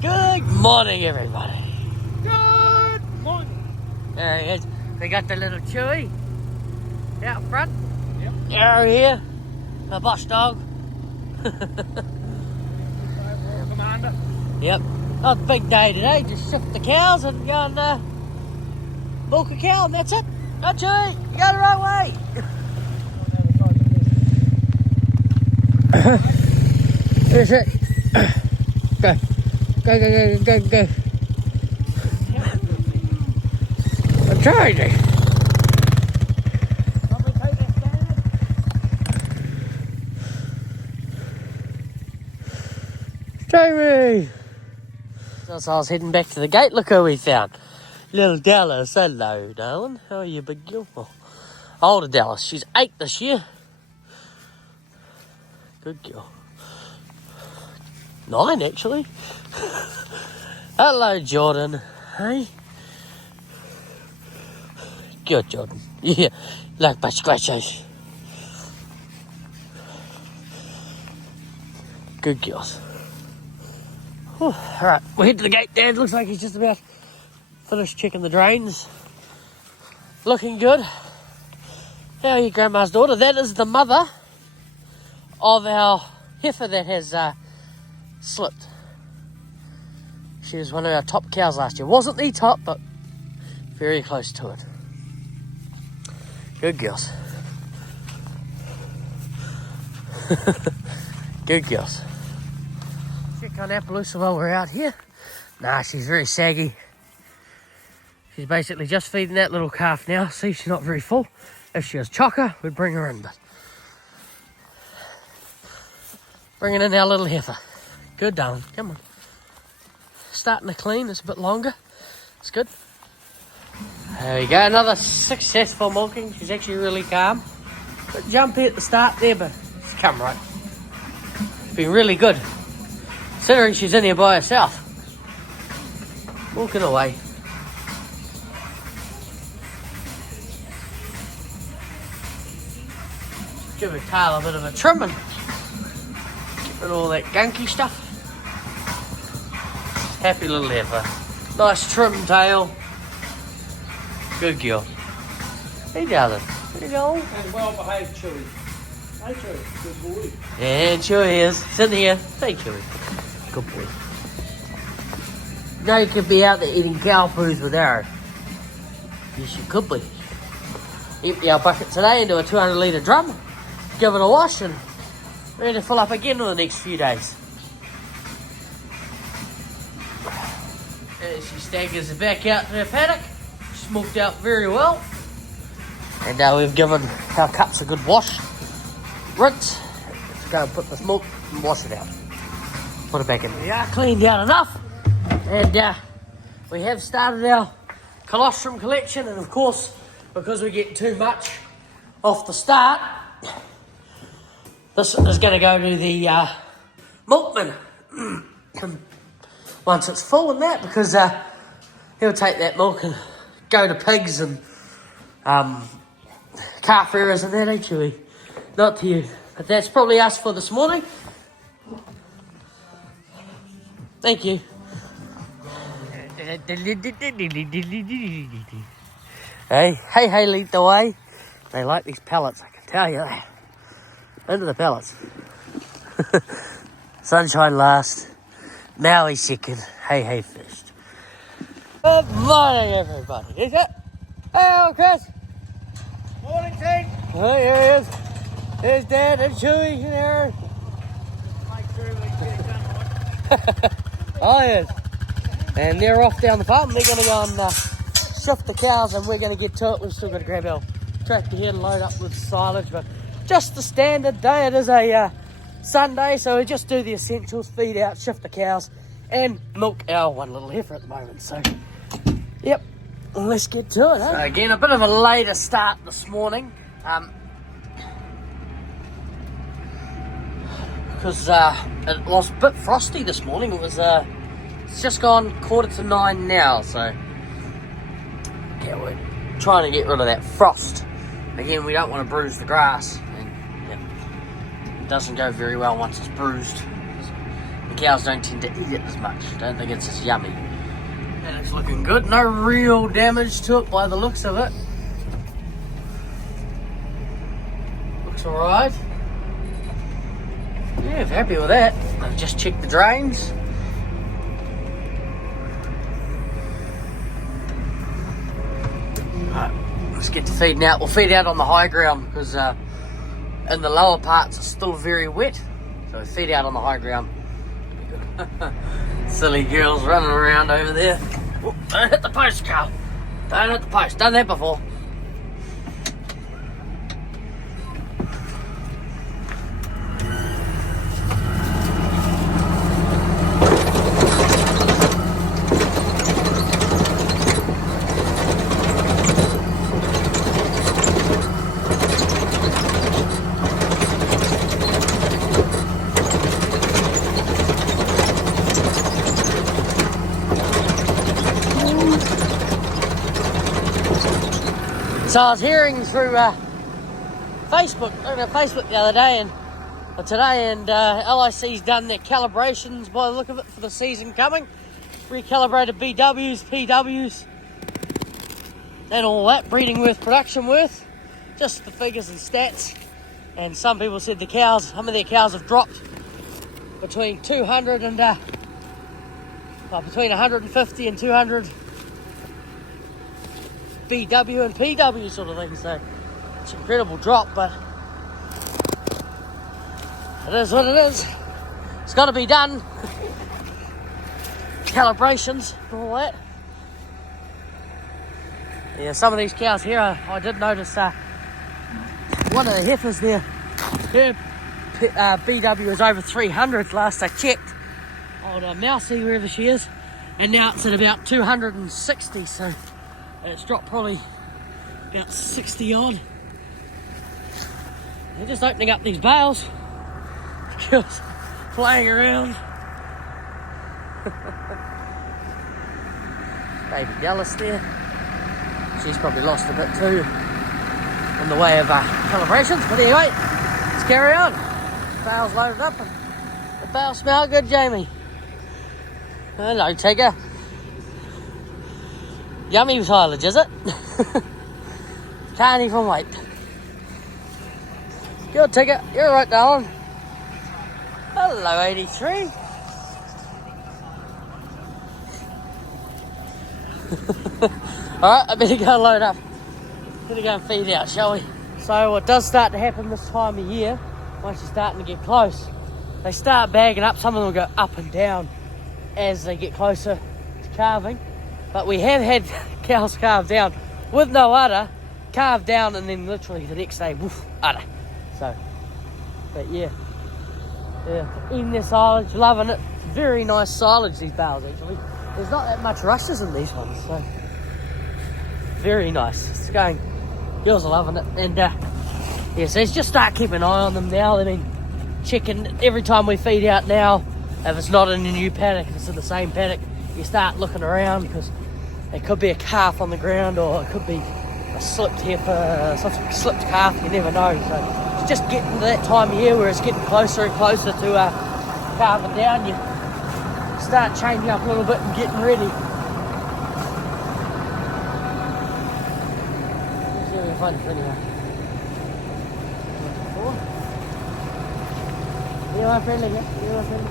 Good morning, everybody. Good morning. There he is. We got the little Chewy out front. Yep. Arrow here, the boss dog. Commander. Yep. Not a big day today. Just shift the cows and go and milk a cow, and that's it. Go Chewy, you go the right way. Here's it. Go. Go, go, go, go, go. I'm trying to. Jamie! So I was heading back to the gate. Look who we found. Little Dallas. Hello, darling. How are you, big girl? Oh, older Dallas. She's 8 this year. Good girl. 9, actually. Hello, Jordan. Hey? Good, Jordan. Yeah, like my scratches. Good girls. Alright, we'll head to the gate. Dad looks like he's just about finished checking the drains. Looking good. How are you, Grandma's daughter? That is the mother of our heifer that has slipped. She was one of our top cows last year. Wasn't the top, but very close to it. Good girls. Good girls. Check on Appaloosa while we're out here. Nah, she's very saggy. She's basically just feeding that little calf now. See, she's not very full. If she was chocker, we'd bring her in, but bringing in our little heifer. Good, darling. Come on. Starting to clean. It's a bit longer. It's good. There we go. Another successful milking. She's actually really calm. Bit jumpy at the start there, but she's come right. It's been really good. Considering she's in here by herself. Walking away. Give her tail a bit of a trimming. Get rid of all that gunky stuff. Happy little heifer. Nice trim tail. Good girl. Hey, darling. There you go. And well behaved Chewy. Hey Chewy, good boy. Yeah, Chewy is. Sit here. Hey, Chewy. Good boy. Now you could be out there eating cow poos with her. Yes, you could be. Empty our bucket today into a 200 litre drum. Give it a wash and ready to fill up again in the next few days. And she staggers back out to her paddock. Smoked out very well. And now we've given our cups a good wash. Rinse. Let's go and put this milk and wash it out. Put it back in. We are cleaned out enough. And we have started our colostrum collection. And of course, because we get too much off the start, this is going to go to the milkman once it's full and that, because he'll take that milk and go to pigs and calf rearers and that, ain't you? Not to you. But that's probably us for this morning. Thank you. Hey, lead the way. They like these pellets, I can tell you that. Into the pellets. Sunshine last. Now he's second. Hey first. Good morning, everybody. Is it? Hey, Chris. Morning, team. Oh, here he is. There's Dad and Chewy and Aaron. Make sure we get it done right. Oh, yes. And they're off down the farm. They're going to go and shift the cows, and we're going to get to it. We've still got to grab our tractor here and load up with silage, but just the standard day. It is a Sunday, so we just do the essentials, feed out, shift the cows, and milk our one little heifer at the moment. So, yep, let's get to it. So again, a bit of a later start this morning, because it was a bit frosty this morning. It was it's just gone 8:45 now, so yeah, we're trying to get rid of that frost. Again, we don't want to bruise the grass, and yeah, it doesn't go very well once it's bruised. cows don't tend to eat it as much. Don't think it's as yummy. And it's looking good. No real damage to it by the looks of it. Looks alright. Yeah, I'm happy with that. I've just checked the drains. Right, let's get to feeding out. We'll feed out on the high ground because in the lower parts it's still very wet. So we feed out on the high ground. Silly girls running around over there. Whoop, don't hit the post, Carl. Don't hit the post. Done that before. So I was hearing through Facebook, looking at Facebook the other day and today, and LIC's done their calibrations by the look of it for the season coming. Recalibrated BWs, PWs, and all that, breeding worth, production worth, just the figures and stats. And some people said some of their cows have dropped between 200 and between 150 and 200 BW and PW sort of thing, so it's an incredible drop, but it is what it is. It's got to be done. Calibrations and all that. Yeah, some of these cows here, I did notice one of the heifers there, her BW was over 300 last I checked. Old Mousy, wherever she is, and now it's at about 260, so it's dropped probably about 60 odd. They're just opening up these bales. Just playing around. Baby Dallas there. She's probably lost a bit too in the way of calibrations. But anyway, let's carry on. Bales loaded up and the bales smell good, Jamie. Hello, Tigger. Yummy silage, is it? Can't even wait. Good, Tigger. You're right, darling. Hello, 83. Alright, I better go and load up. Better go and feed out, shall we? So what does start to happen this time of year, once you're starting to get close, they start bagging up. Some of them will go up and down as they get closer to calving. But we have had cows calved down with no udder, calved down, and then literally the next day, woof, udder. So, but yeah, in their silage, loving it. Very nice silage, these bales actually. There's not that much rushes in these ones, so very nice. It's going, girls are loving it. And yeah, so let's just start keeping an eye on them now. They've been checking every time we feed out now. If it's not in a new paddock, if it's in the same paddock, you start looking around because it could be a calf on the ground or it could be a slipped heifer, some slipped calf, you never know. So it's just getting to that time of year where it's getting closer and closer to calving down. You start changing up a little bit and getting ready. Let's see if we can find it anyway. You are friendly, yeah? You are friendly.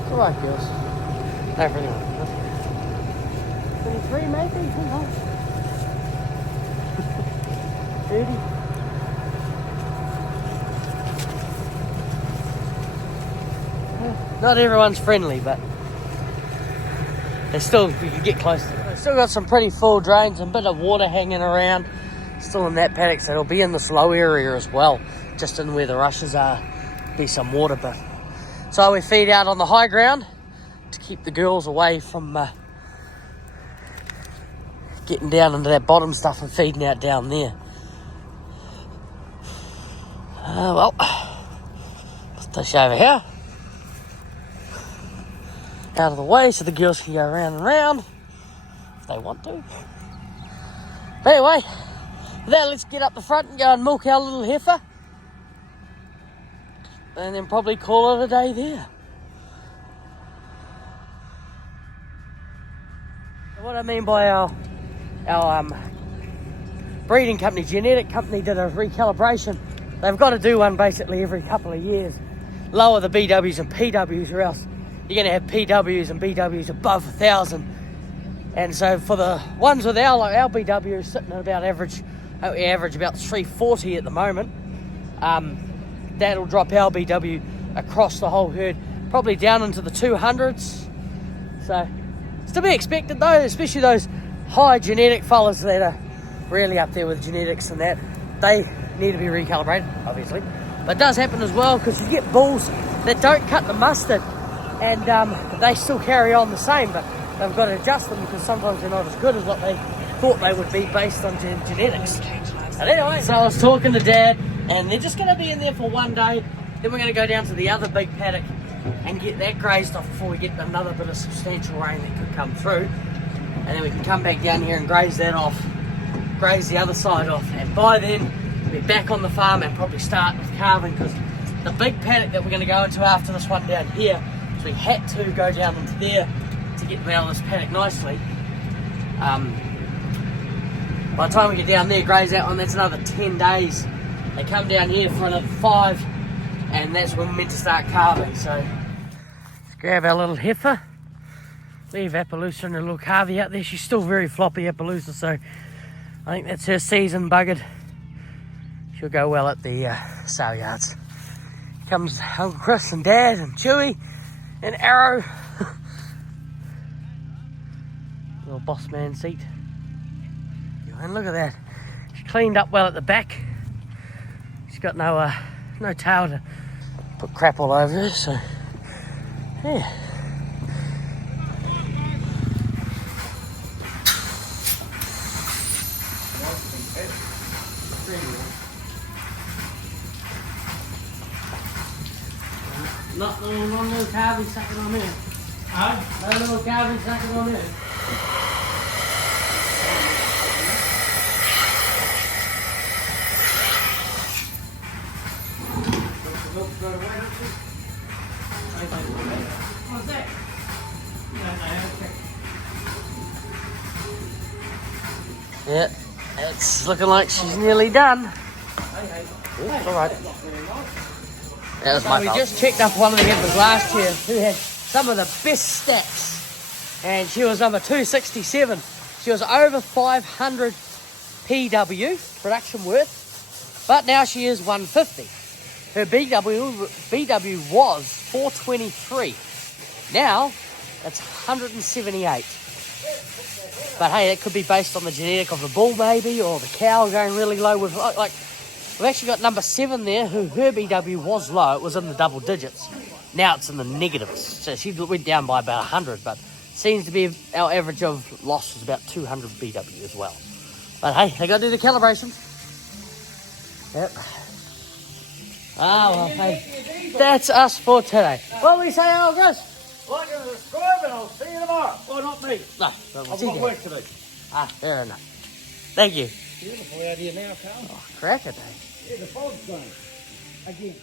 It's alright, girls. No, for anyone. 23 maybe? Who knows? 30. Not everyone's friendly, but they still, you can get close to them. They've still got some pretty full drains and a bit of water hanging around still in that paddock, so it'll be in this low area as well, just in where the rushes are, be some water. But so we feed out on the high ground to keep the girls away from getting down into that bottom stuff and feeding out down there. Well, put this over here out of the way so the girls can go round and round if they want to. But anyway, with that, let's get up the front and go and milk our little heifer and then probably call it a day there. What I mean by our breeding company, genetic company, did a recalibration. They've got to do one basically every couple of years. Lower the BWs and PWs, or else you're going to have PWs and BWs above 1,000. And so for the ones with our BW is sitting at about average about 340 at the moment. That'll drop our BW across the whole herd, probably down into the 200s. So it's to be expected though, especially those high genetic fellas that are really up there with genetics and that. They need to be recalibrated, obviously. But it does happen as well, because you get bulls that don't cut the mustard and they still carry on the same, but they've got to adjust them because sometimes they're not as good as what they thought they would be based on genetics. But anyway, so I was talking to Dad, and they're just going to be in there for one day. Then we're going to go down to the other big paddock and get that grazed off before we get another bit of substantial rain that could come through. And then we can come back down here and graze that off, graze the other side off, and by then we'll be back on the farm and probably start with calving, because the big paddock that we're going to go into after this one down here, so we had to go down into there to get out of this paddock nicely. By the time we get down there, graze that one, that's another 10 days. They come down here for another 5, and that's when we're meant to start calving. So let's grab our little heifer, leave Appaloosa and her little calvie out there. She's still very floppy, Appaloosa, so I think that's her season buggered. She'll go well at the sale yards. Comes Uncle Chris and Dad and Chewy and Arrow. Little boss man seat. And look at that. She's cleaned up well at the back. She's got no tail to put crap all over her, so yeah. Not no little calving sucking on there. Huh? No little calving sucking on there. What's that? Yeah, it's looking like she's nearly done. It's alright. That was my fault. We just checked up one of the heifers last year who had some of the best stats, and she was number 267. She was over 500 PW, production worth, but now she is 150. Her BW was 423. Now it's 178. But hey, that could be based on the genetic of the bull maybe, or the cow going really low. With like we've actually got number 7 there, who her BW was low. It was in the double digits. Now it's in the negatives. So she went down by about 100, but seems to be our average of loss is about 200 BW as well. But hey, they got to do the calibration. Yep. Ah, well, hey, that's us for today. What do we say, Chris? Like and subscribe, and I'll see you tomorrow. Well, not me. No, I've got work to do. Ah, fair enough. Thank you. Beautiful out here now, Carl. Oh, crack it, eh? Yeah, the fog's gone. Again.